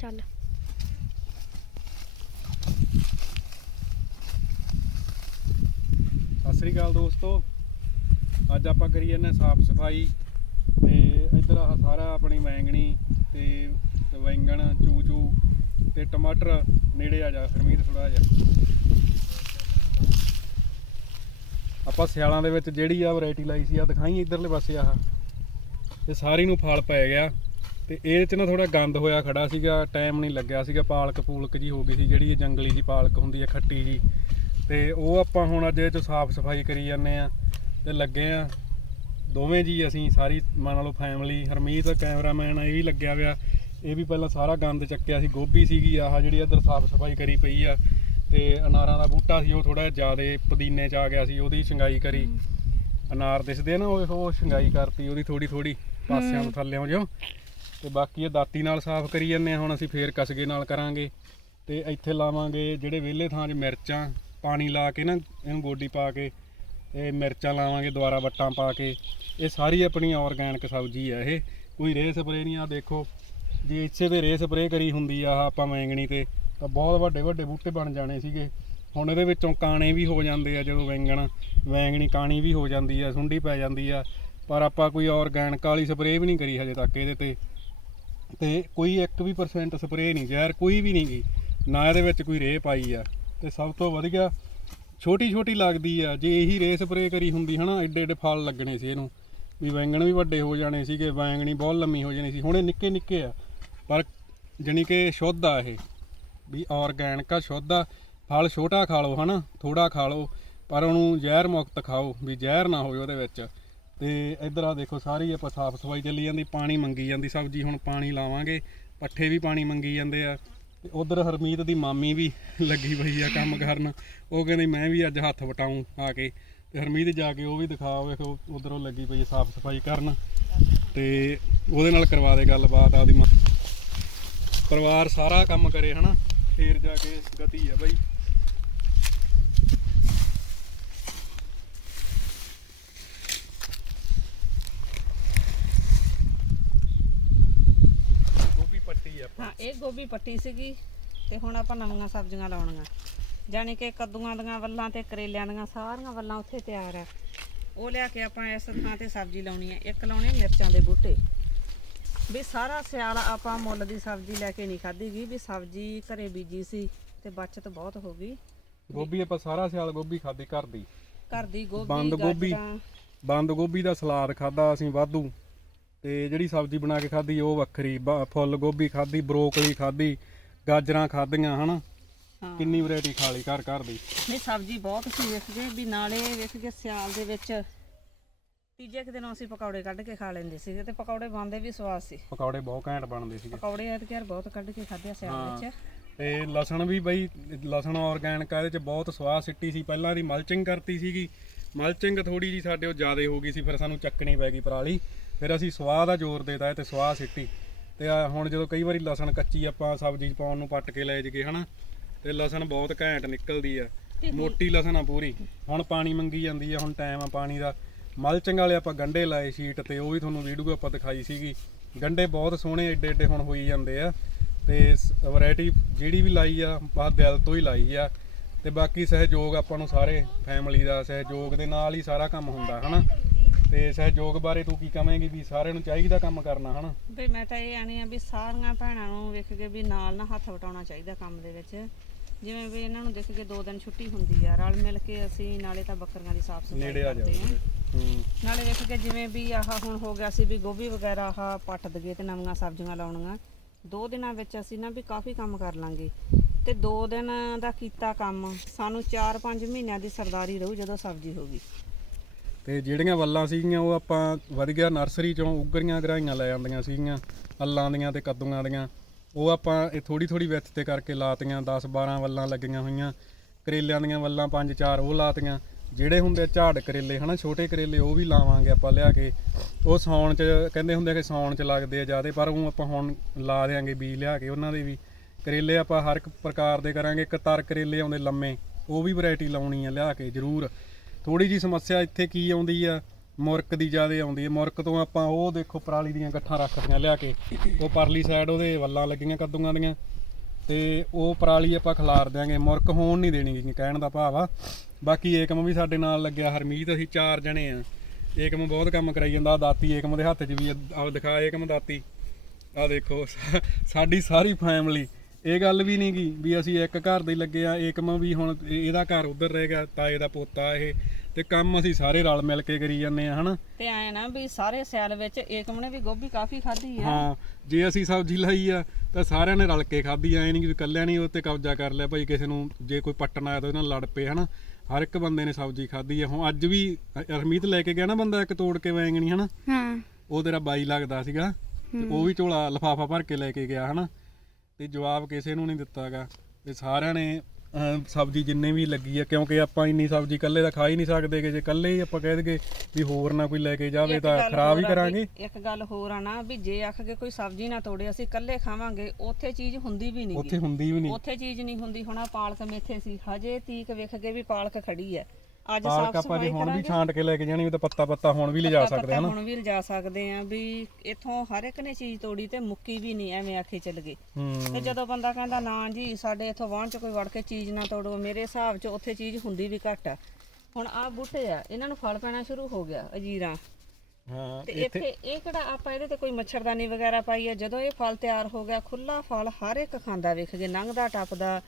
ਚੱਲ। ਸਤਿ ਸ੍ਰੀ ਅਕਾਲ ਦੋਸਤੋ। ਅੱਜ ਆਪਾਂ ਕਰੀ ਜਾਂਦੇ ਸਾਫ਼ ਸਫ਼ਾਈ ਤੇ ਇੱਧਰ ਆਹ ਸਾਰਾ ਆਪਣੀ ਵੈਂਗਣੀ ਤੇ ਵੈਂਗਣ ਚੂ ਚੂ ਤੇ ਟਮਾਟਰ ਨੇੜੇ ਆ ਜਾ, ਹਰਮੀਤ ਥੋੜਾ ਜਿਹਾ। ਆਪਾਂ ਸਿਆਲਾਂ ਦੇ ਵਿੱਚ ਜਿਹੜੀ ਆ ਵੈਰਾਈਟੀ ਲਾਈ ਸੀ ਆ ਦਿਖਾਈ ਇੱਧਰਲੇ ਪਾਸੇ ਆਹ। ਇਹ ਸਾਰੀ ਨੂੰ ਫਲ ਪੈ ਗਿਆ। ਤੇ ਇਹਦੇ ਚ ਨਾ ਥੋੜਾ ਗੰਦ ਹੋਇਆ ਖੜਾ ਸੀਗਾ ਟਾਈਮ ਨਹੀਂ ਲੱਗਿਆ ਸੀਗਾ ਪਾਲਕ ਪੂਲਕ ਜੀ ਹੋ ਗਈ ਸੀ ਜਿਹੜੀ ਇਹ ਜੰਗਲੀ ਜੀ ਪਾਲਕ ਹੁੰਦੀ ਹੈ ਖੱਟੀ ਜੀ। ਤੇ ਉਹ ਆਪਾਂ ਹੁਣ ਅੱਜ ਇਹ ਚ ਸਾਫ਼ ਸਫ਼ਾਈ ਕਰੀ ਜਾਂਦੇ ਆ ਤੇ ਲੱਗੇ ਆ ਦੋਵੇਂ ਜੀ ਅਸੀਂ ਸਾਰੀ ਮੰਨ ਲਓ ਫੈਮਿਲੀ ਹਰਮੀਤ ਕੈਮਰਾਮੈਨ ਇਹ ਵੀ ਲੱਗਿਆ ਹੋਇਆ। ਇਹ ਵੀ ਪਹਿਲਾਂ ਸਾਰਾ ਗੰਦ ਚੱਕਿਆ ਸੀ ਗੋਭੀ ਸੀਗੀ ਆਹ ਜਿਹੜੀ ਇੱਧਰ ਸਾਫ਼ ਸਫ਼ਾਈ ਕਰੀ ਪਈ ਆ। ਤੇ ਅਨਾਰਾਂ ਦਾ ਬੂਟਾ ਸੀ ਉਹ ਥੋੜਾ ਜ਼ਿਆਦਾ ਪੁਦੀਨੇ ਚ ਆ ਗਿਆ ਸੀ ਉਹਦੀ ਛੰਗਾਈ ਕਰੀ। ਅਨਾਰ ਦਿਸਦੇ ਨਾ ਉਹ ਉਹ ਛੰਗਾਈ ਕਰਤੀ ਉਹਦੀ ਥੋੜੀ ਥੋੜੀ ਪਾਸਿਆਂ ਤੋਂ ਥੱਲੇੋਂ ਜੋ ਤੇ ਬਾਕੀ ਇਹ ਦਾਤੀ ਨਾਲ ਸਾਫ਼ ਕਰੀ ਜਾਂਦੇ ਆ, ਹੁਣ ਅਸੀਂ ਫੇਰ ਕਸਗੇ ਨਾਲ ਕਰਾਂਗੇ। ਤੇ ਇੱਥੇ ਲਾਵਾਂਗੇ ਜਿਹੜੇ ਵਿਹਲੇ ਥਾਂ 'ਚ ਮਿਰਚਾਂ, ਪਾਣੀ ਲਾ ਕੇ ਨਾ, ਇਹਨੂੰ ਗੋਡੀ ਪਾ ਕੇ, ਤੇ ਮਿਰਚਾਂ ਲਾਵਾਂਗੇ, ਦੁਬਾਰਾ ਵੱਟਾਂ ਪਾ ਕੇ। ਇਹ ਸਾਰੀ ਆਪਣੀ ਆਰਗੈਨਿਕ ਸਬਜ਼ੀ ਆ ਇਹ। ਕੋਈ ਰੇਹ ਸਪਰੇ ਨਹੀਂ ਆ ਦੇਖੋ। ਜੇ ਇੱਥੇ ਤੇ ਰੇਹ ਸਪਰੇ ਕਰੀ ਹੁੰਦੀ ਆ ਆਪਾਂ ਵੈਂਗਣੀ ਤੇ, ਤਾਂ ਬਹੁਤ ਵੱਡੇ ਵੱਡੇ ਬੂਟੇ ਬਣ ਜਾਣੇ ਸੀਗੇ। ਹੁਣ ਇਹਦੇ ਵਿੱਚੋਂ ਕਾਣੇ ਵੀ ਹੋ ਜਾਂਦੇ ਆ, ਜਦੋਂ ਵੈਂਗਣ, ਵੈਂਗਣੀ ਕਾਣੀ ਵੀ ਹੋ ਜਾਂਦੀ ਆ, ਸੁੰਡੀ ਪੈ ਜਾਂਦੀ ਆ। ਪਰ ਆਪਾਂ ਕੋਈ ਆਰਗੈਨਿਕ ਵਾਲੀ ਸਪਰੇ ਵੀ ਨਹੀਂ ਕਰੀ ਹਜੇ ਤੱਕ ਇਹਦੇ ਤੇ। ਤੇ ਕੋਈ 1 ਵੀ ਪਰਸੈਂਟ ਸਪਰੇ ਨਹੀਂ ਜ਼ਹਿਰ ਕੋਈ ਵੀ ਨਹੀਂ ਗੀ ਨਾ ਇਹਦੇ ਵਿੱਚ ਕੋਈ ਰੇਹ ਪਾਈ ਆ। ਤੇ ਸਭ ਤੋਂ ਵਧੀਆ ਛੋਟੀ ਛੋਟੀ ਲੱਗਦੀ ਆ। ਜੇ ਇਹੀ ਰੇ ਸਪਰੇ ਕਰੀ ਹੁੰਦੀ ਹਨਾ, ਐਡੇ ਐਡੇ ਫਲ ਲੱਗਣੇ ਸੀ ਇਹਨੂੰ। ਵੀ ਵੈਂਗਣ ਵੀ ਵੱਡੇ ਹੋ ਜਾਣੇ ਸੀਗੇ ਵੈਂਗਣੀ ਬਹੁਤ ਲੰਮੀ ਹੋ ਜਾਣੀ ਸੀ। ਹੁਣ ਇਹ ਨਿੱਕੇ ਨਿੱਕੇ ਆ। ਪਰ ਜਾਣੀ ਕਿ ਸ਼ੁੱਧ ਆ ਇਹ। ਵੀ ਆਰਗੈਨਿਕ ਆ, ਸ਼ੁੱਧ ਆ। ਫਲ ਛੋਟਾ ਖਾ ਲਓ ਹਨਾ ਥੋੜਾ ਖਾ ਲਓ। ਪਰ ਉਹਨੂੰ ਜ਼ਹਿਰ ਮੁਕਤ ਖਾਓ। ਵੀ ਜ਼ਹਿਰ ਨਾ ਹੋਵੇ ਉਹਦੇ ਵਿੱਚ। ਤੇ ਇੱਧਰ ਆ ਦੇਖੋ, ਸਾਰੀ ਆਪਾਂ ਸਾਫ਼ ਸਫ਼ਾਈ ਚੱਲੀ ਜਾਂਦੀ, ਪਾਣੀ ਮੰਗੀ ਜਾਂਦੀ ਸਬਜ਼ੀ, ਹੁਣ ਪਾਣੀ ਲਾਵਾਂਗੇ, ਪੱਠੇ ਵੀ ਪਾਣੀ ਮੰਗੀ ਜਾਂਦੇ ਆ। ਤੇ ਉਧਰ ਹਰਮੀਤ ਦੀ ਮਾਮੀ ਵੀ ਲੱਗੀ ਪਈ ਆ ਕੰਮ ਕਰਨ, ਉਹ ਕਹਿੰਦੀ ਮੈਂ ਵੀ ਅੱਜ ਹੱਥ ਵਟਾਉਂ ਆ ਕੇ। ਤੇ ਹਰਮੀਤ ਜਾ ਕੇ ਉਹ ਵੀ ਦਿਖਾ ਵੇਖੋ, ਉਧਰੋਂ ਲੱਗੀ ਪਈ ਸਾਫ਼ ਸਫ਼ਾਈ ਕਰਨ। ਤੇ ਉਹਦੇ ਨਾਲ ਕਰਵਾ ਦੇ ਗੱਲਬਾਤ ਆਦੀ ਮਾਂ, ਪਰਿਵਾਰ ਸਾਰਾ ਕੰਮ ਕਰੇ ਹਨਾ, ਫੇਰ ਜਾ ਕੇ ਗਤੀ ਆ ਬਾਈ ਗੋਭੀ ਪੱਟੀ ਆ ਹਾਂ ਇਹ ਗੋਭੀ ਪੱਟੀ ਸੀਗੀ ਤੇ ਹੁਣ ਆਪਾਂ ਨਵੀਆਂ ਸਬਜ਼ੀਆਂ ਲਾਉਣੀਆਂ। ਜਾਣੀ ਕਿ ਕੱਦੂਆਂ ਦੀਆਂ ਵੱਲਾਂ ਤੇ ਕਰੇਲਿਆਂ ਦੀਆਂ ਸਾਰੀਆਂ ਵੱਲਾਂ ਉੱਥੇ ਤਿਆਰ ਆ। ਉਹ ਲਿਆ ਕੇ ਆਪਾਂ ਇਸ ਥਾਂ ਤੇ ਸਬਜ਼ੀ ਲਾਉਣੀ ਹੈ ਇੱਕ ਲਾਉਣੇ ਮਿਰਚਾਂ ਦੇ ਬੂਟੇ। ਵੀ ਸਾਰਾ ਸਿਆਲ ਆਪਾਂ ਮੁੱਲ ਦੀ ਸਬਜ਼ੀ ਲੈ ਕੇ ਨਹੀਂ ਖਾਧੀ ਗਈ ਵੀ ਸਬਜ਼ੀ ਘਰੇ ਬੀਜੀ ਸੀ ਤੇ ਬਚਤ ਬਹੁਤ ਹੋ ਗਈ। ਗੋਭੀ ਆਪਾਂ ਸਾਰਾ ਸਿਆਲ ਗੋਭੀ ਖਾਦੀ ਘਰ ਦੀ। ਘਰ ਦੀ ਗੋਭੀ ਬੰਦ ਗੋਭੀ। ਬੰਦ ਗੋਭੀ ਦਾ ਸਲਾਦ ਖਾਦਾ ਅਸੀਂ ਵਾਧੂ। ਤੇ ਜਿਹੜੀ ਸਬਜ਼ੀ ਬਣਾ ਕੇ ਖਾਦੀ ਉਹ ਵੱਖਰੀ ਫੁੱਲ ਗੋਭੀ ਖਾਦੀ ਬਰੋਕਲੀ ਖਾਦੀ ਗਾਜਰਾਂ ਖਾਦੀਆਂ ਹਨਾ? ਕਿੰਨੀ ਵੈਰਾਈਟੀ ਖਾ ਲਈ ਘਰ ਘਰ ਦੀ? ਨਹੀਂ ਸਬਜ਼ੀ ਬਹੁਤ ਸੀ ਵੇਖ ਗਏ ਵੀ ਨਾਲੇ ਵੇਖ ਗਏ ਸਿਆਲ ਦੇ ਵਿੱਚ ਤੀਜੇ ਕੁ ਦਿਨ ਅਸੀਂ ਪਕੌੜੇ ਕੱਢ ਕੇ ਖਾ ਲੈਂਦੇ ਸੀਗੇ ਤੇ ਪਕੌੜੇ ਬਣਦੇ ਵੀ ਸਵਾਦ ਸੀ। ਪਕੌੜੇ ਬਹੁਤ ਘੈਂਟ ਬਣਦੇ ਸੀਗੇ। ਪਕੌੜੇ ਐਤਕਿਆਰ ਬਹੁਤ ਕੱਢ ਕੇ ਖਾਧੇ ਸਿਆਲ। ਵਿੱਚ। ਤੇ ਲਸਣ ਵੀ ਬਈ ਲਸਣ ਆਰਗੈਨਿਕ ਆ ਇਹਦੇ ਚ ਬਹੁਤ ਸਵਾਦ ਸਿੱਟੀ ਸੀ। ਪਹਿਲਾਂ ਦੀ ਮਲਚਿੰਗ ਕਰਤੀ ਸੀਗੀ ਮਲਚਿੰਗ ਥੋੜੀ ਜੀ ਸਾਡੇ ਉਹ ਜ਼ਿਆਦਾ ਹੋ ਗਈ ਸੀ ਫਿਰ ਸਾਨੂੰ ਚੱਕਣੀ ਪੈ ਗਈ ਪਰਾਲੀ। ਫਿਰ ਅਸੀਂ ਸਵਾਦ ਦਾ ਜ਼ੋਰ ਦੇਤਾ ਤੇ ਸਵਾਦ ਸਿੱਟੀ। ਤੇ ਹੁਣ ਜਦੋਂ ਕਈ ਵਾਰੀ ਲਸਣ ਕੱਚੀ ਆਪਾਂ ਸਬਜ਼ੀ 'ਚ ਪਾਉਣ ਨੂੰ ਪੱਟ ਕੇ ਲੈ ਜਗੇ ਹਨਾ? ਤੇ ਲਸਣ ਬਹੁਤ ਘੈਂਟ ਨਿਕਲਦੀ ਆ। ਮੋਟੀ ਲਸਣ ਆ ਪੂਰੀ। ਹੁਣ ਪਾਣੀ ਮੰਗੀ ਜਾਂਦੀ ਆ ਹੁਣ ਟਾਈਮ ਆ ਪਾਣੀ ਦਾ। ਮਲਚਿੰਗ ਵਾਲੇ ਆਪਾਂ ਗੰਡੇ ਲਾਏ ਸ਼ੀਟ ਤੇ ਉਹ ਵੀ ਤੁਹਾਨੂੰ ਵੀਡੀਓ ਆਪਾਂ ਦਿਖਾਈ ਸੀਗੀ। ਗੰਡੇ ਬਹੁਤ ਸੋਹਣੇ ਏਡੇ ਏਡੇ ਹੁਣ ਹੋਈ ਜਾਂਦੇ ਆ। ਤੇ ਵੈਰਾਈਟੀ ਜਿਹੜੀ ਵੀ ਲਾਈ ਆ ਬਾ ਦਿਲ ਤੋਂ ਹੀ ਲਾਈ ਆ। ਤੇ ਬਾਕੀ ਸਹਿਯੋਗ ਆਪਾਂ ਨੂੰ ਸਾਰੇ ਫੈਮਿਲੀ ਦਾ ਸਹਿਯੋਗ ਦੇ ਨਾਲ ਹੀ ਸਾਰਾ ਕੰਮ ਹੁੰਦਾ ਹਨਾ? ਤੇ ਸਹਿਯੋਗ ਬਾਰੇ ਤੂੰ ਕੀ ਕਵੇਂਗੀ ਵੀ ਸਾਰਿਆਂ ਨੂੰ ਚਾਹੀਦਾ ਕੰਮ ਕਰਨਾ ਹਨਾ? ਵੀ ਮੈਂ ਤਾਂ ਇਹ ਆਣੀ ਆ ਵੀ ਸਾਰੀਆਂ ਭੈਣਾਂ ਨੂੰ ਵੇਖ ਕੇ ਵੀ ਨਾਲ ਨਾ ਹੱਥ ਵਟਾਉਣਾ ਚਾਹੀਦਾ ਕੰਮ ਦੇ ਵਿੱਚ। ਜਿਵੇਂ ਵੀ ਇਹਨਾਂ ਨੂੰ ਦੇਖ ਕੇ ਦੋ ਦਿਨ ਛੁੱਟੀ ਹੁੰਦੀ ਆ ਰਲ ਮਿਲ ਕੇ ਅਸੀਂ ਨਾਲੇ ਤਾਂ ਬੱਕਰੀਆਂ ਦੀ ਸਾਫ਼ ਸਫ਼ਾਈ ਨੇੜੇ ਆ ਕਰਦੇ ਜਾਓ ਆ ਹੂੰ। ਨਾਲੇ ਵੇਖ ਕੇ ਜਿਵੇਂ ਵੀ ਆਹ ਹੁਣ ਹੋ ਗਿਆ ਸੀ ਵੀ ਗੋਭੀ ਵਗੈਰਾ ਆਹ ਪੱਟ ਦਈਏ ਤੇ ਨਵੀਆਂ ਸਬਜ਼ੀਆਂ ਲਾਉਣੀਆਂ। ਦੋ ਦਿਨਾਂ ਵਿੱਚ ਅਸੀਂ ਨਾ ਵੀ ਕਾਫੀ ਕੰਮ ਕਰ ਲਾਂਗੇ। ਤੇ ਦੋ ਦਿਨ ਦਾ ਕੀਤਾ ਕੰਮ, ਸਾਨੂੰ 4-5 ਮਹੀਨਿਆਂ ਦੀ ਸਰਦਾਰੀ ਰਹੂ ਜਦੋਂ ਸਬਜ਼ੀ ਹੋਗੀ ਤੇ ਜਿਹੜੀਆਂ ਵੱਲਾਂ ਸੀਗੀਆਂ, ਉਹ ਆਪਾਂ ਵਧੀਆ ਨਰਸਰੀ ਚੋਂ ਉਗਰੀਆਂ ਗਰਾਈਆਂ ਲੈ ਜਾਂਦੀਆਂ ਸੀਗੀਆਂ, ਅੱਲਾਂ ਦੀਆਂ ਤੇ ਕੱਦੂਆਂ ਦੀਆਂ। ਉਹ ਆਪਾਂ ਇਹ ਥੋੜੀ ਥੋੜੀ ਵਿੱਥ ਤੇ ਕਰਕੇ ਲਾਤੀਆਂ 10 12 ਵੱਲਾਂ ਲੱਗੀਆਂ ਹੋਈਆਂ। ਕਰੇਲਿਆਂ ਦੀਆਂ ਵੱਲਾਂ 5 4 ਉਹ ਲਾਤੀਆਂ। ਜਿਹੜੇ ਹੁੰਦੇ ਆ ਝਾੜ ਕਰੇਲੇ, ਹਨਾ, ਛੋਟੇ ਕਰੇਲੇ, ਉਹ ਵੀ ਲਾਵਾਂਗੇ ਆਪਾਂ ਲਿਆ ਕੇ। ਉਹ ਸੌਣ ਚ, ਕਹਿੰਦੇ ਹੁੰਦੇ ਆ ਕਿ ਸੌਣ ਚ ਲੱਗਦੇ ਆ ਜਿਆਦੇ, ਪਰ ਉਹ ਆਪਾਂ ਹੁਣ ਲਾ ਦੇਾਂਗੇ ਬੀਜ ਲਿਆ ਕੇ ਉਹਨਾਂ ਦੇ ਵੀ। ਕਰੇਲੇ ਆਪਾਂ ਹਰ ਇੱਕ ਪ੍ਰਕਾਰ ਦੇ ਕਰਾਂਗੇ, ਇੱਕ ਤਰ ਕਰੇਲੇ ਆਉਂਦੇ ਲੰਮੇ, ਉਹ ਵੀ ਵੈਰਾਈਟੀ ਲਾਉਣੀ ਆ ਲਿਆ ਕੇ, ਜ਼ਰੂਰ। ਥੋੜੀ ਜੀ ਸਮੱਸਿਆ ਇੱਥੇ ਕੀ ਆਉਂਦੀ ਆ, ਮੁਰਕ ਦੀ ਜ਼ਿਆਦੇ ਆਉਂਦੀ ਹੈ ਮੁਰਕ ਤੋਂ ਆਪਾਂ ਉਹ ਦੇਖੋ ਪਰਾਲੀ ਦੀਆਂ ਗੱਠਾਂ ਰੱਖਦੀਆਂ ਲਿਆ ਕੇ, ਉਹ ਪਰਲੀ ਸਾਈਡ ਉਹਦੇ ਵੱਲਾਂ ਲੱਗੀਆਂ ਕੱਦੂਆਂ ਦੀਆਂ। ਤੇ ਉਹ ਪਰਾਲੀ ਆਪਾਂ ਖਿਲਾਰ ਦਿਆਂਗੇ। ਮੁਰਕ ਹੋਣ ਨਹੀਂ ਦੇਣੀ ਗੀ, ਕਹਿਣ ਦਾ ਭਾਵ ਆ। ਬਾਕੀ ਏਕਮ ਵੀ ਸਾਡੇ ਨਾਲ ਲੱਗਿਆ ਹਰਮੀਤ ਅਸੀਂ ਚਾਰ ਜਣੇ ਆ। ਏਕਮ ਬਹੁਤ ਕੰਮ ਕਰਾਈ ਜਾਂਦਾ ਦਾਤੀ ਏਕਮ ਦੇ ਹੱਥ 'ਚ ਵੀ ਆ ਦਿਖਾ ਏਕਮ ਦਾਤੀ। ਆ ਦੇਖੋ ਸਾ- ਸਾਡੀ ਸਾਰੀ ਫੈਮਿਲੀ ਇਹ ਗੱਲ ਵੀ ਨਹੀਂ ਗੀ ਵੀ ਅਸੀਂ ਇੱਕ ਘਰ ਦੇ ਲੱਗੇ ਆ। ਏਕਮ ਵੀ ਹੁਣ ਇਹ- ਇਹਦਾ ਘਰ ਉਧਰ ਰਹਿ ਗਿਆ ਤਾਏ ਦਾ ਪੋਤਾ ਇਹ। ਤੇ ਕੰਮ ਅਸੀਂ ਸਾਰੇ ਰਲ ਮਿਲ ਕੇ ਕਰੀ ਜਾਂਦੇ ਆ ਹਨਾ? ਤੇ ਐ ਨਾ ਵੀ ਸਾਰੇ ਸਿਆਲ ਵਿੱਚ ਏਕਮ ਨੇ ਵੀ ਗੋਭੀ ਕਾਫੀ ਖਾਧੀ ਆ। ਹਾਂ ਜੇ ਅਸੀਂ ਸਬਜ਼ੀ ਲਾਈ ਆ ਤਾਂ ਸਾਰਿਆਂ ਨੇ ਰਲ ਕੇ ਖਾਧੀ ਐ ਨਹੀਂ ਕਿ ਇਕੱਲਿਆਂ ਨਹੀਂ ਉੱਤੇ ਕਬਜ਼ਾ ਕਰ ਲਿਆ ਭਾਈ ਕਿਸੇ ਨੂੰ ਜੇ ਕੋਈ ਪੱਟਣ ਆਇਆ ਤਾਂ ਉਹਦੇ ਨਾਲ ਲੜ ਪਏ ਹਨਾ? ਹਰ ਇੱਕ ਬੰਦੇ ਨੇ ਸਬਜ਼ੀ ਖਾਧੀ ਆ। ਹੁਣ ਅੱਜ ਵੀ ਹਰਮੀਤ ਲੈ ਕੇ ਗਿਆ ਨਾ ਬੰਦਾ ਇੱਕ ਤੋੜ ਕੇ ਵੈਂਗਣੀ ਹਨਾ? ਹਾਂ। ਉਹ ਤੇਰਾ ਬਾਈ ਲੱਗਦਾ ਸੀਗਾ ਤੇ ਉਹ ਵੀ ਝੋਲਾ ਲਫਾਫਾ ਭਰ ਕੇ ਲੈ ਕੇ ਗਿਆ ਹਨਾ? ਤੇ ਜਵਾਬ ਕਿਸੇ ਨੂੰ ਨਹੀਂ ਦਿੱਤਾਗਾ। ਤੇ ਸਾਰਿਆਂ ਨੇ ਸਬਜ਼ੀ ਜਿੰਨੇ ਵੀ ਲੱਗੀ ਆ ਕਿਉਂਕਿ ਆਪਾਂ ਇੰਨੀ ਸਬਜ਼ੀ ਇਕੱਲੇ ਤਾਂ ਖਾ ਹੀ ਨਹੀਂ ਸਕਦੇ ਕਿ ਜੇ ਇਕੱਲੇ ਹੀ ਆਪਾਂ ਕਹਿ ਦਈਏ ਵੀ ਹੋਰ ਨਾ ਕੋਈ ਲੈ ਕੇ ਜਾਵੇ ਤਾਂ ਖਰਾਬ ਹੀ ਆ ਕਰਾਂਗੇ। ਇੱਕ ਗੱਲ ਹੋਰ ਆ ਨਾ ਵੀ ਜੇ ਆਖ ਕੇ ਕੋਈ ਸਬਜ਼ੀ ਨਾ ਤੋੜੇ ਅਸੀਂ ਇਕੱਲੇ ਖਾਵਾਂਗੇ ਉੱਥੇ ਚੀਜ਼ ਹੁੰਦੀ ਵੀ ਨਹੀਂ ਉੱਥੇ ਹੁੰਦੀ ਵੀ ਨਹੀਂ ਉੱਥੇ ਚੀਜ਼ ਨਹੀਂ ਹੁੰਦੀ ਹੁਣ ਆਹ ਪਾਲਕ ਮੇਥੇ ਸੀ ਹਜੇ ਤੀਕ ਵੇਖ ਕੇ ਵੀ ਪਾਲਕ ਖੜੀ ਹੈ। ਅੱਜ ਸਾਫ਼ ਆਪਾਂ ਜੇ ਸਫ਼ਾਈ ਹੁਣ ਵੀ ਕਰਾਂਗੇ। ਛਾਂਟ ਕੇ ਲੈ ਕੇ ਜਾਣੀ ਉਹ ਤਾਂ ਪੱਤਾ ਪੱਤਾ ਹੁਣ ਵੀ ਲਿਜਾ ਸਕਦੇ ਪੱਤਾ ਹਨਾ ਹੁਣ ਵੀ ਲਿਜਾ ਸਕਦੇ ਆ ਵੀ ਇੱਥੋਂ ਹਰ ਇੱਕ ਨੇ ਚੀਜ਼ ਤੋੜੀ ਤੇ ਮੁੱਕੀ ਵੀ ਨਹੀਂ ਐਵੇਂ ਆਖੇ ਚੱਲ ਗਏ। ਤੇ ਹੂੰ ਜਦੋਂ ਬੰਦਾ ਕਹਿੰਦਾ ਨਾ ਜੀ ਸਾਡੇ ਇੱਥੋਂ ਵਾਹਣ ਚ ਕੋਈ ਵੜ ਕੇ ਚੀਜ਼ ਨਾ ਤੋੜੋ ਮੇਰੇ ਹਿਸਾਬ ਚ ਉੱਥੇ ਚੀਜ਼ ਹੁੰਦੀ ਵੀ ਘੱਟ ਆ। ਹੁਣ ਆਹ ਬੂਟੇ ਆ ਇਹਨਾਂ ਨੂੰ ਫਲ ਪੈਣਾ ਸ਼ੁਰੂ ਹੋ ਗਿਆ ਅਜੀਰਾਂ। ਹਾਂ ਤੇ ਇੱਥੇ ਇਹ ਕਿਹੜਾ ਆਪਾਂ ਇਹਦੇ ਤੇ ਕੋਈ ਮੱਛਰਦਾਨੀ ਵਗੈਰਾ ਪਾਈ ਹੈ ਜਦੋਂ ਇਹ ਫਲ ਤਿਆਰ ਹੋ ਗਿਆ ਖੁੱਲਾ ਫਲ ਹਰ ਇੱਕ ਖਾਂਦਾ ਵੇਖ ਕੇ ਲੰਘਦਾ ਟੱਪਦਾ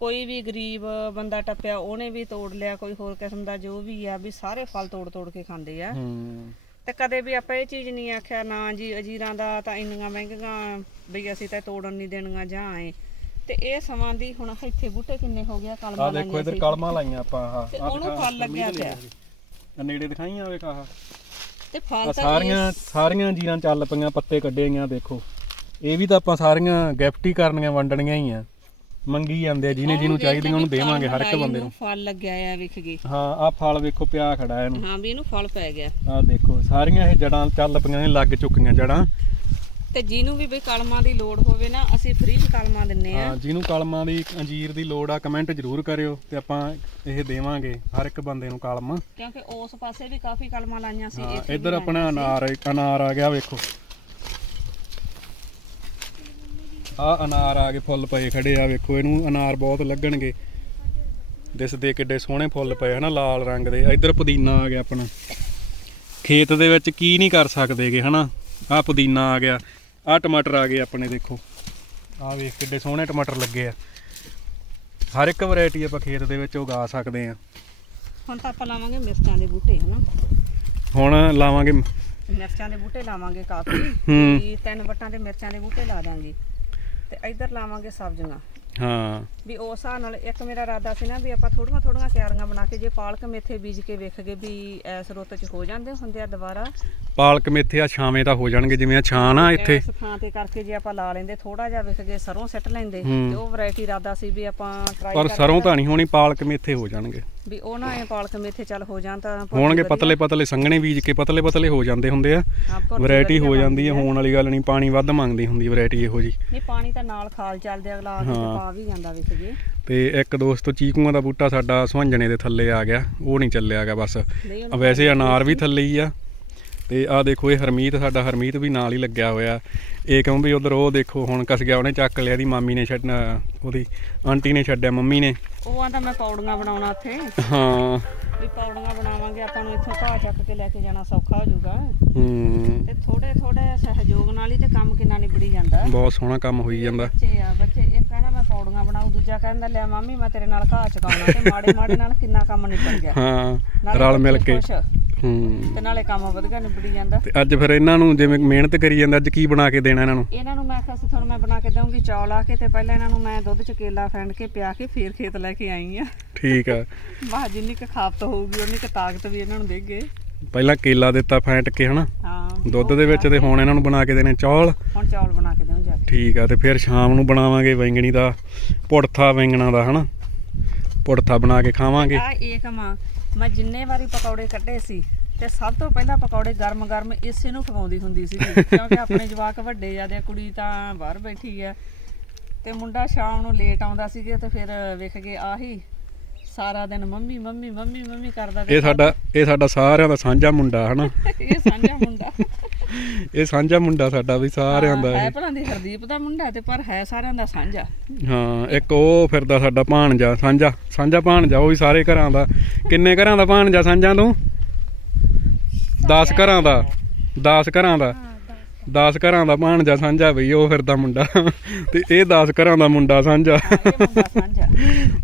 ਕੋਈ ਵੀ ਗਰੀਬ ਬੰਦਾ ਟੱਪਿਆ ਉਹਨੇ ਵੀ ਤੋੜ ਲਿਆ ਕੋਈ ਹੋਰ ਕਿਸਮ ਦਾ ਜੋ ਵੀ ਆ ਵੀ ਸਾਰੇ ਫਲ ਤੋੜ ਤੋੜ ਕੇ ਖਾਂਦੇ ਆ। ਹੂੰ। ਤੇ ਕਦੇ ਵੀ ਆਪਾਂ ਇਹ ਚੀਜ਼ ਨਹੀਂ ਆਖਿਆ ਨਾ ਜੀ ਅਜੀਰਾਂ ਦਾ ਤਾਂ ਇੰਨੀਆਂ ਮਹਿੰਗੀਆਂ ਵੀ ਅਸੀਂ ਤਾਂ ਤੋੜਨ ਨਹੀਂ ਦੇਣੀਆਂ ਜਾਂ ਐ। ਤੇ ਇਹ ਸਮਾਂ ਦੀ ਹੁਣ ਇੱਥੇ ਬੂਟੇ ਕਿੰਨੇ ਹੋ ਗਿਆ ਆ ਕਲਮਾਂ ਦੇਖੋ ਲਾਈਆਂ ਇਧਰ ਕਲਮਾਂ ਲਾਈਆਂ ਆਪਾਂ ਆਹ ਉਹਨੂੰ ਦਿਖਾ, ਫਲ ਲੱਗਿਆ ਪਿਆ। ਆ ਨੇੜੇ ਦਿਖਾਈਆਂ ਵੇਖ ਆਹ। ਤੇ ਆ ਫਲ ਤਾਂ ਸਾਰੀਆਂ ਸਾਰੀਆਂ ਜੀਰਾਂ ਚੱਲ ਪਈਆਂ ਪੱਤੇ ਕੱਢੇ ਗਈਆਂ ਦੇਖੋ। ਇਹ ਵੀ ਤਾਂ ਆਪਾਂ ਸਾਰੀਆਂ ਗਿਫਟ ਹੀ ਕਰਨੀਆਂ ਵੰਡਣੀਆਂ ਹੀ ਆ। ਮੰਗੀ ਜਾਂਦੇ ਆ ਜਿਹਨੇ ਜਿਹਨੂੰ ਚਾਹੀਦੀਆਂ ਉਹਨੂੰ ਦੇਵਾਂਗੇ ਹਰ ਇੱਕ ਬੰਦੇ ਨੂੰ ਫਲ ਲੱਗਿਆ ਆ ਵੇਖ ਗਏ ਹਾਂ ਆ ਫਲ ਵੇਖੋ ਪਿਆ ਖੜਾ ਇਹਨੂੰ। ਹਾਂ ਵੀ ਇਹਨੂੰ ਫਲ ਪੈ ਗਿਆ। ਆ ਦੇਖੋ ਸਾਰੀਆਂ ਇਹ ਜੜਾਂ ਚੱਲ ਪਈਆਂ ਨੇ ਲੱਗ ਚੁੱਕੀਆਂ ਜੜਾਂ। ਤੇ ਜਿਹਨੂੰ ਵੀ ਬਈ ਕਲਮਾਂ ਦੀ ਲੋੜ ਹੋਵੇ ਨਾ ਅਸੀਂ ਫ੍ਰੀ ਚ ਕਲਮਾਂ ਦਿੰਨੇ ਆ। ਹਾਂ ਜਿਹਨੂੰ ਕਲਮਾਂ ਦੀ ਅੰਜੀਰ ਦੀ ਲੋੜ ਆ ਕਮੈਂਟ ਜ਼ਰੂਰ ਕਰਿਓ ਤੇ ਆਪਾਂ ਇਹ ਦੇਵਾਂਗੇ ਹਰ ਇੱਕ ਬੰਦੇ ਨੂੰ ਕਲਮ। ਕਿਉਂਕਿ ਉਸ ਪਾਸੇ ਵੀ ਕਾਫੀ ਕਲਮਾਂ ਲਾਈਆਂ ਸੀ ਇੱਧਰ ਆਪਣਾ ਅਨਾਰ ਅਨਾਰ ਆ ਗਿਆ ਵੇਖੋ। ਆ ਅਨਾਰ ਆ ਗਏ ਫੁੱਲ ਪਏ ਖੜੇ ਆ ਵੇਖੋ ਇਹਨੂੰ ਅਨਾਰ ਬਹੁਤ ਲੱਗਣਗੇ। ਦਿਸਦੇ ਕਿੱਡੇ ਸੋਹਣੇ ਫੁੱਲ ਪਏ ਹਨਾ ਲਾਲ ਰੰਗ ਦੇ। ਇੱਧਰ ਪੁਦੀਨਾ ਆ ਗਿਆ ਆਪਣਾ। ਖੇਤ ਦੇ ਵਿੱਚ ਕੀ ਨਹੀਂ ਕਰ ਸਕਦੇਗੇ ਹਨਾ? ਆ ਪੁਦੀਨਾ ਆ ਗਿਆ ਆ ਟਮਾਟਰ ਆ ਗਏ ਆਪਣੇ ਦੇਖੋ। ਆ ਵੇਖ ਕਿੱਡੇ ਸੋਹਣੇ ਟਮਾਟਰ ਲੱਗੇ ਆ। ਹਰ ਇੱਕ ਵੈਰਾਈਟੀ ਆਪਾਂ ਖੇਤ ਦੇ ਵਿੱਚ ਉਗਾ ਸਕਦੇ ਆ। ਹੁਣ ਤਾਂ ਆਪਾਂ ਲਾਵਾਂਗੇ ਮਿਰਚਾਂ ਦੇ ਬੂਟੇ ਹਨਾ? ਹੁਣ ਲਾਵਾਂਗੇ ਮਿਰਚਾਂ ਦੇ ਬੂਟੇ ਲਾਵਾਂਗੇ ਕਾਫੀ। ਹੂੰ। ਤਿੰਨ ਵੱਟਾਂ ਦੇ ਮਿਰਚਾਂ ਦੇ ਬੂਟੇ ਲਾ ਦਾਂਗੇ। ਤੇ ਇੱਧਰ ਲਾਵਾਂਗੇ ਸਬਜ਼ੀਆਂ ਹਾਂ। ਵੀ ਉਸ ਹਿਸਾਬ ਨਾਲ ਇੱਕ ਮੇਰਾ ਇਰਾਦਾ ਸੀ ਨਾ ਵੀ ਆਪਾਂ ਥੋੜੀਆਂ ਥੋੜੀਆਂ ਕਿਆਰੀਆਂ ਬਣਾ ਕੇ ਜੇ ਪਾਲਕ ਮੇਥੇ ਬੀਜ ਕੇ ਵੇਖ ਗਏ ਵੀ ਇਸ ਰੁੱਤ 'ਚ ਹੋ ਜਾਂਦੇ ਹੁੰਦੇ ਆ ਦੁਬਾਰਾ। ਪਾਲਕ ਮੇਥੇ ਆ ਛਾਵੇਂ ਤਾਂ ਹੋ ਜਾਣਗੇ ਜਿਵੇਂ ਆ ਛਾਂ ਨਾ ਇੱਥੇ। ਇਸ ਥਾਂ ਤੇ ਕਰਕੇ ਜੇ ਆਪਾਂ ਲਾ ਲੈਂਦੇ ਥੋੜਾ ਜਿਹਾ ਵੇਖ ਗਏ ਸਰੋਂ ਸਿੱਟ ਲੈਂਦੇ। ਤੇ ਉਹ ਵੈਰਾਈਟੀ ਇਰਾਦਾ ਸੀ ਵੀ ਆਪਾਂ ਟਰਾਈ ਪਰ ਸਰੋਂ ਤਾਂ ਨਹੀਂ ਹੋਣੀ ਪਾਲਕ ਮੇਥੇ ਹੋ ਜਾਣਗੇ। ਵੀ ਉਹ ਨਾ ਇਹ ਪਾਲਕ ਮੇਥੇ ਚੱਲ ਹੋ ਜਾਣ ਤਾਂ ਹੋਣਗੇ। ਪਤਲੇ ਪਤਲੇ ਸੰਘਣੇ ਬੀਜ ਕੇ ਪਤਲੇ ਪਤਲੇ ਹੋ ਜਾਂਦੇ ਹੁੰਦੇ ਆ। ਹਾਂ, ਭੁਰਜੀ ਵੈਰਾਈਟੀ ਹੋ ਜਾਂਦੀ ਹੈ। ਹੋਣ ਵਾਲੀ ਗੱਲ ਨਹੀਂ ਪਾਣੀ ਵੱਧ ਮੰਗਦੀ ਹੁੰਦੀ ਵੈਰਾਈਟੀ ਇਹੋ ਜੀ ਨਹੀਂ ਪਾਣੀ ਤਾਂ ਨਾਲ ਖਾਲ ਚੱਲਦੇ ਅਗਲਾ ਆ ਕੇ ਤੇ ਹਾਂ। ਪਾ ਵੀ ਜਾਂਦਾ ਵੇਖ ਗਏ ਤੇ ਇੱਕ ਦੋਸਤ ਚੀਕੂਆਂ ਦਾ ਬੂਟਾ ਸਾਡਾ ਸੁਹੰਜਣੇ ਦੇ ਥੱਲੇ ਆ ਗਿਆ ਉਹ ਨਹੀਂ ਚੱਲਿਆਗਾ ਬਸ। ਨਹੀਂ ਆ ਉਹਨੂੰ ਵੈਸੇ ਅਨਾਰ ਵੀ ਥੱਲੇ ਹੀ ਆ। ਤੇ ਆ ਦੇਖੋ ਇਹ ਹਰਮੀਤ ਸਾਡਾ ਹਰਮੀਤ ਵੀ ਨਾਲ ਹੀ ਲੱਗਿਆ ਹੋਇਆ। ਇਹ ਕਿਉਂ ਵੀ ਉਧਰ ਉਹ ਦੇਖੋ ਹੁਣ ਕਸ ਗਿਆ ਉਹਨੇ ਚੱਕ ਲਿਆ ਦੀ ਮਾਮੀ ਨੇ ਛੱਡਣਾ ਉਹਦੀ ਆਂਟੀ ਨੇ ਛੱਡਿਆ ਮੰਮੀ ਨੇ। ਉਹ ਆਂਦਾ ਮੈਂ ਪੌੜੀਆਂ ਬਣਾਉਣਾ ਉੱਥੇ ਹਾਂ। ਵੀ ਪੌੜੀਆਂ ਬਣਾਵਾਂਗੇ ਆਪਾਂ ਨੂੰ ਇੱਥੋਂ ਘਾਹ ਚੱਕ ਕੇ ਲੈ ਕੇ ਜਾਣਾ ਸੌਖਾ ਹੋ ਜਾਊਗਾ। ਹੂੰ। ਤੇ ਥੋੜੇ ਥੋੜੇ ਸਹਿਯੋਗ ਨਾਲ ਹੀ ਤੇ ਕੰਮ ਕਿੰਨਾ ਨਿਬੜੀ ਜਾਂਦਾ। ਬਹੁਤ ਸੋਹਣਾ ਕੰਮ ਹੋਈ ਜਾਂਦਾ। ਬੱਚੇ ਆ ਬੱਚੇ ਇੱਕ ਕਹਿੰਦਾ ਮੈਂ ਪੌੜੀਆਂ ਬਣਾਉ ਦੂਜਾ ਕਹਿੰਦਾ ਲੈ ਮਾਮੀ ਮੈਂ ਤੇਰੇ ਨਾਲ ਘਾਹ ਚਕਾਉਣਾ ਤੇ ਮਾੜੇ ਮਾੜੇ ਨਾਲ ਕਿੰਨਾ ਕੰਮ ਨਿਬੜ ਗਿਆ। ਹਾਂ ਰਲ ਮਿਲ ਕੇ। ਹੂੰ। ਤੇ ਨਾਲੇ ਕੰਮ ਵਧੀਆ ਨਿਬੜੀ ਜਾਂਦਾ। ਤੇ ਅੱਜ ਫਿਰ ਇਹਨਾਂ ਨੂੰ ਜਿਵੇਂ ਮਿਹਨਤ ਕਰੀ ਜਾਂਦੇ ਅੱਜ ਕੀ ਬਣਾ ਕੇ ਦੇਣਾ ਇਹਨਾਂ ਨੂੰ? ਇਹਨਾਂ ਨੂੰ ਮੈਂ ਸੀ ਤੁਹਾਨੂੰ ਮੈਂ ਬਣਾ ਕੇ ਦਊਂਗੀ ਚੌਲ ਆ ਕੇ ਤੇ ਪਹਿਲਾਂ ਇਹਨਾਂ ਨੂੰ ਮੈਂ ਦੁੱਧ ਚ ਕੇਲਾ ਫੈਂਡ ਕੇ ਪਿਆ ਕੇ ਫੇਰ ਖੇਤ ਲੈ ਕੇ ਆਈ ਆ। ਠੀਕ ਆ। ਵਾਹ ਜਿੰਨੀ ਕੁ ਖਾਪਤ ਹੋਊਗੀ ਉਨੀ ਕੁ ਤਾਕਤ ਵੀ ਇਹਨਾਂ ਨੂੰ ਦੇਗੇ ਪਹਿਲਾਂ ਕੇਲਾ ਦਿੱਤਾ ਫੈਂਟ ਕੇ ਹਨਾ? ਹਾਂ। ਦੁੱਧ ਦੇ ਵਿੱਚ ਤੇ ਹੁਣ ਇਹਨਾਂ ਨੂੰ ਬਣਾ ਕੇ ਦੇਣੇ ਚੌਲ। ਹੁਣ ਚੌਲ ਬਣਾ ਕੇ ਦੇਉਂ ਜਾ ਕੇ ਠੀਕ ਆ ਤੇ ਫਿਰ ਸ਼ਾਮ ਨੂੰ ਬਣਾਵਾਂਗੇ ਵੈਂਗਣੀ ਦਾ ਪੁੜਥਾ ਵੈਂਗਣਾ ਦਾ ਹਨਾ? ਪੁੜਥਾ ਬਣਾ ਕੇ ਖਾਵਾਂਗੇ। ਆ। ਏਕਮਾ ਮੈਂ ਜਿੰਨੇ ਵਾਰੀ ਪਕੌੜੇ ਕੱਢੇ ਸੀ ਤੇ ਸਭ ਤੋਂ ਪਹਿਲਾਂ ਪਕੌੜੇ ਗਰਮ ਗਰਮ ਇਸੇ ਨੂੰ ਖਵਾਉਂਦੀ ਹੁੰਦੀ ਸੀ ਕਿਉਂਕਿ ਆਪਣੇ ਜਵਾਕ ਵੱਡੇ ਜਾਂਦੇ ਕੁੜੀ ਤਾਂ ਬਾਹਰ ਬੈਠੀ ਆ। ਤੇ ਮੁੰਡਾ ਸ਼ਾਮ ਨੂੰ ਲੇਟ ਆਉਂਦਾ ਸੀਗਾ ਤੇ ਫਿਰ ਵੇਖ ਕੇ ਆਹੀ ਸਾਰਾ ਦਿਨ ਮੰਮੀ ਮੰਮੀ ਮੰਮੀ ਮੰਮੀ ਕਰਦਾ ਇਹ ਸਾਡਾ ਇਹ ਸਾਡਾ ਸਾਰਿਆਂ ਦਾ ਸਾਂਝਾ ਮੁੰਡਾ ਹਨਾ? ਇਹ ਸਾਂਝਾ ਮੁੰਡਾ। ਇਹ ਸਾਂਝਾ ਮੁੰਡਾ ਸਾਡਾ ਵੀ ਸਾਰਿਆਂ ਦਾ ਹੈ ਭਲਾਂ ਦੀ ਹਰਦੀਪ ਦਾ ਮੁੰਡਾ ਤੇ ਪਰ ਹੈ ਸਾਰਿਆਂ ਦਾ ਸਾਂਝਾ। ਹਾਂ ਇੱਕ ਉਹ ਫਿਰਦਾ ਸਾਡਾ ਭਾਣਜਾ ਸਾਂਝਾ ਸਾਂਝਾ ਭਾਣਜਾ ਉਹ ਵੀ ਸਾਰੇ ਘਰਾਂ ਦਾ। ਕਿੰਨੇ ਘਰਾਂ ਦਾ ਭਾਣਜਾ ਸਾਂਝਾ ਤੂੰ? 10 ਘਰਾਂ ਦਾ 10 ਘਰਾਂ ਦਾ। 10 ਘਰਾਂ ਦਾ ਭਾਣਜਾ ਸਾਂਝਾ ਬਈ ਉਹ ਫਿਰਦਾ ਮੁੰਡਾ। ਤੇ ਇਹ 10 ਘਰਾਂ ਦਾ ਮੁੰਡਾ ਸਾਂਝਾ।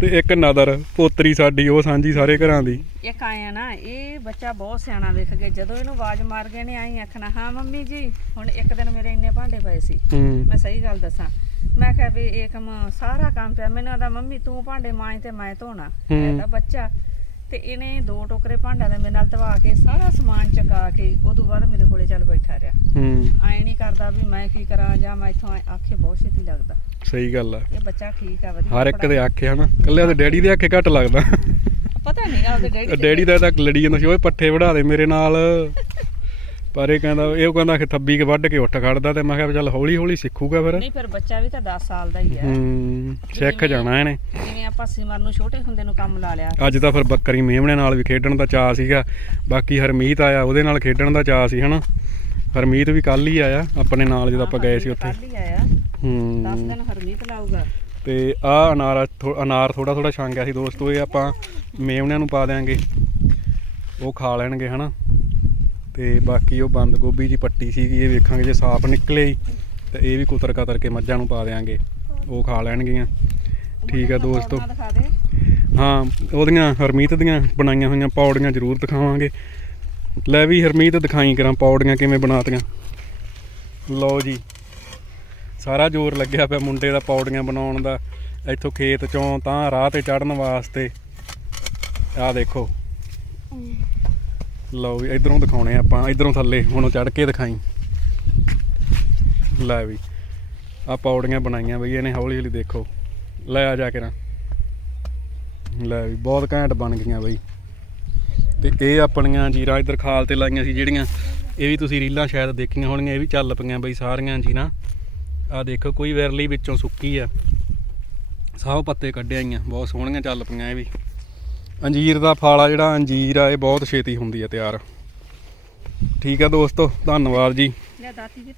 ਤੇ ਇੱਕ ਨਦਰ ਪੋਤਰੀ ਸਾਡੀ ਉਹ ਸਾਂਝੀ ਸਾਰੇ ਘਰਾਂ ਦੀ। ਇੱਕ ਆਇਆ ਨਾ ਇਹ ਬੱਚਾ ਬਹੁਤ ਸਿਆਣਾ ਵੇਖ ਕੇ ਜਦੋਂ ਇਹਨੂੰ ਆਵਾਜ਼ ਮਾਰ ਗਏ ਨੇ ਆਈ ਆਖਣਾ ਹਾਂ ਮੰਮੀ ਜੀ ਹੁਣ ਇੱਕ ਦਿਨ ਮੇਰੇ ਇੰਨੇ ਭਾਂਡੇ ਪਏ ਸੀ। ਮੈਂ ਸਹੀ ਗੱਲ ਦੱਸਾਂ। ਮੈਂ ਕਿਹਾ ਵੀ ਇਹ ਕੰਮ ਸਾਰਾ ਕੰਮ ਪਿਆ। ਮੈਨੂੰ ਆਦਾ ਮੰਮੀ ਤੂੰ ਭਾਂਡੇ ਮਾਂਜ ਤੇ ਮੈਂ ਧੋਣਾ। ਇਹਦਾ ਬੱਚਾ ਤੇ ਇਹਨੇ ਦੋ ਟੋਕਰੇ ਭਾਂਡਿਆਂ ਦੇ ਮੇਰੇ ਨਾਲ ਧਵਾ ਕੇ ਸਾਰਾ ਸਮਾਨ ਚਕਾ ਕੇ ਉਦੋਂ ਬਾਅਦ ਮੇਰੇ ਕੋਲੇ ਚੱਲ ਬੈਠਾ ਰਿਹਾ। ਹੂੰ। ਐ ਨਹੀਂ ਕਰਦਾ ਵੀ ਮੈਂ ਕੀ ਕਰਾਂ ਜਾਂ ਮੈਂ ਇੱਥੋਂ ਆਖੇ ਬਹੁਤ ਛੇਤੀ ਲੱਗਦਾ। ਸਹੀ ਗੱਲ ਆ। ਇਹ ਬੱਚਾ ਠੀਕ ਆ ਵਧੀਆ ਹਰ ਇੱਕ ਦੇ ਆਖੇ ਹਨਾ। ਕੱਲੇ ਉਹਦੇ ਡੈਡੀ ਦੇ ਆਖੇ ਘੱਟ ਲੱਗਦਾ। ਪਤਾ ਨਹੀਂ ਆਪਦੇ ਡੈਡੀ ਡੈਡੀ ਦਾ ਤਾਂ ਲੜੀ ਜਾਂਦਾ ਸੀ ਓਏ ਪੱਠੇ ਵੜਾ ਦੇ ਮੇਰੇ ਨਾਲ। ਪਰ ਇਹ ਕਹਿੰਦਾ ਇਹ ਕਹਿੰਦਾ ਕਿ ਥੱਬੀ ਕੇ ਵੱਢ ਕੇ ਉੱਠ ਖੜਦਾ ਤੇ ਮੈਂ ਕਿਹਾ ਚੱਲ ਹੌਲੀ ਹੌਲੀ ਸਿੱਖੂਗਾ ਫਿਰ। ਨਹੀਂ ਫਿਰ ਬੱਚਾ ਵੀ ਤਾਂ 10 ਸਾਲ ਦਾ ਹੀ ਹੈ। ਹੂੰ ਸਿੱਖ ਜਾਣਾ ਇਹਨੇ। ਜਿਵੇਂ ਆਪਾਂ ਸਿਮਰ ਨੂੰ ਛੋਟੇ ਹੁੰਦੇ ਨੂੰ ਕੰਮ ਲਾ ਲਿਆ। ਅੱਜ ਤਾਂ ਫਿਰ ਬੱਕਰੀ ਮੇਮਣੇ ਨਾਲ ਵੀ ਖੇਡਣ ਦਾ ਚਾਅ ਸੀਗਾ। ਬਾਕੀ ਹਰਮੀਤ ਆਇਆ ਉਹਦੇ ਨਾਲ ਖੇਡਣ ਦਾ ਚਾਅ ਸੀ ਹਨਾ। ਹਰਮੀਤ ਵੀ ਕੱਲ ਹੀ ਆਇਆ ਆਪਣੇ ਨਾਲ ਜਦੋਂ ਆਪਾਂ ਗਏ ਸੀ ਉੱਥੇ। ਕੱਲ ਹੀ ਆਇਆ। 10 ਹੂੰ ਦਿਨ ਹਰਮੀਤ ਲਾਊਗਾ। ਤੇ ਆ ਅਨਾਰ ਅਨਾਰ ਥੋੜਾ ਥੋੜਾ ਛਾਂਗਿਆ ਸੀ ਦੋਸਤੋ ਇਹ ਆਪਾਂ ਮੇਮਣਿਆਂ ਨੂੰ ਪਾ ਦਿਆਂਗੇ। ਉਹ ਖਾ ਲੈਣਗੇ ਹਨਾ। ਤੇ ਬਾਕੀ ਉਹ ਬੰਦ ਗੋਭੀ ਦੀ ਪੱਟੀ ਸੀਗੀ, ਇਹ ਵੇਖਾਂਗੇ ਜੇ ਸਾਫ਼ ਨਿਕਲੇ ਹੀ, ਤੇ ਇਹ ਵੀ ਕੁਤਰ ਕਤਰ ਕੇ ਮੱਝਾਂ ਨੂੰ ਪਾ ਦਿਆਂਗੇ। ਉਹ ਖਾ ਲੈਣਗੀਆਂ। ਠੀਕ ਆ ਦੋਸਤੋ। ਹਾਂ, ਉਹਦੀਆਂ ਹਰਮੀਤ ਦੀਆਂ ਬਣਾਈਆਂ ਹੋਈਆਂ ਪੌੜੀਆਂ ਜ਼ਰੂਰ ਦਿਖਾਵਾਂਗੇ। ਲੈ ਵੀ ਹਰਮੀਤ ਦਿਖਾਈ ਕਰਾਂ ਪੌੜੀਆਂ ਕਿਵੇਂ ਬਣਾਤੀਆਂ। ਲਓ ਜੀ, ਸਾਰਾ ਜ਼ੋਰ ਲੱਗਿਆ ਪਿਆ ਮੁੰਡੇ ਦਾ ਪੌੜੀਆਂ ਬਣਾਉਣ ਦਾ। ਇੱਥੋਂ ਖੇਤ ਚੋਂ ਤਾਂ ਰਾਹ ਤੇ ਚੜਨ ਵਾਸਤੇ। ਆਹ ਦੇਖੋ। ਲਓ ਵੀ ਇਧਰੋਂ ਦਿਖਾਉਣੇ ਆਪਾਂ, ਇਧਰੋਂ ਥੱਲੇ, ਹੁਣ ਚੜ ਕੇ ਦਿਖਾਈ। ਲੈ ਵੀ ਆ ਪੌੜੀਆਂ ਬਣਾਈਆਂ ਬਈ, ਇਹਨੇ ਹੌਲੀ ਹੌਲੀ ਦੇਖੋ। ਲੈ ਆ ਜਾ ਕੇ ਨਾ। ਲੈ ਵੀ, ਬਹੁਤ ਘੈਂਟ ਬਣ ਗਈਆਂ ਬਈ। ਤੇ ਇਹ ਆਪਣੀਆਂ ਜੀਰਾ ਇਧਰ ਖਾਲ ਤੇ ਲਾਈਆਂ ਸੀ ਜਿਹੜੀਆਂ, ਇਹ ਵੀ ਤੁਸੀਂ ਰੀਲਾਂ ਸ਼ਾਇਦ ਦੇਖੀਆਂ ਹੋਣਗੀਆਂ, ਇਹ ਵੀ ਚੱਲ ਪਈਆਂ ਬਈ ਸਾਰੀਆਂ ਜੀਰਾ। ਆ ਦੇਖੋ, ਕੋਈ ਵਿਰਲੀ ਵਿੱਚੋਂ ਸੁੱਕੀ ਆ। ਸਭ ਪੱਤੇ ਕੱਢੇ ਆਈਆਂ, ਬਹੁਤ ਸੋਹਣੀਆਂ ਚੱਲ ਪਈਆਂ ਇਹ ਵੀ। ਅੰਜੀਰ ਦਾ ਫਲ ਆ ਜਿਹੜਾ ਅੰਜੀਰ ਆ, ਇਹ ਬਹੁਤ ਛੇਤੀ ਹੁੰਦੀ ਆ ਤਿਆਰ। ਠੀਕ ਆ ਦੋਸਤੋ, ਧੰਨਵਾਦ ਜੀ। ਜੀ।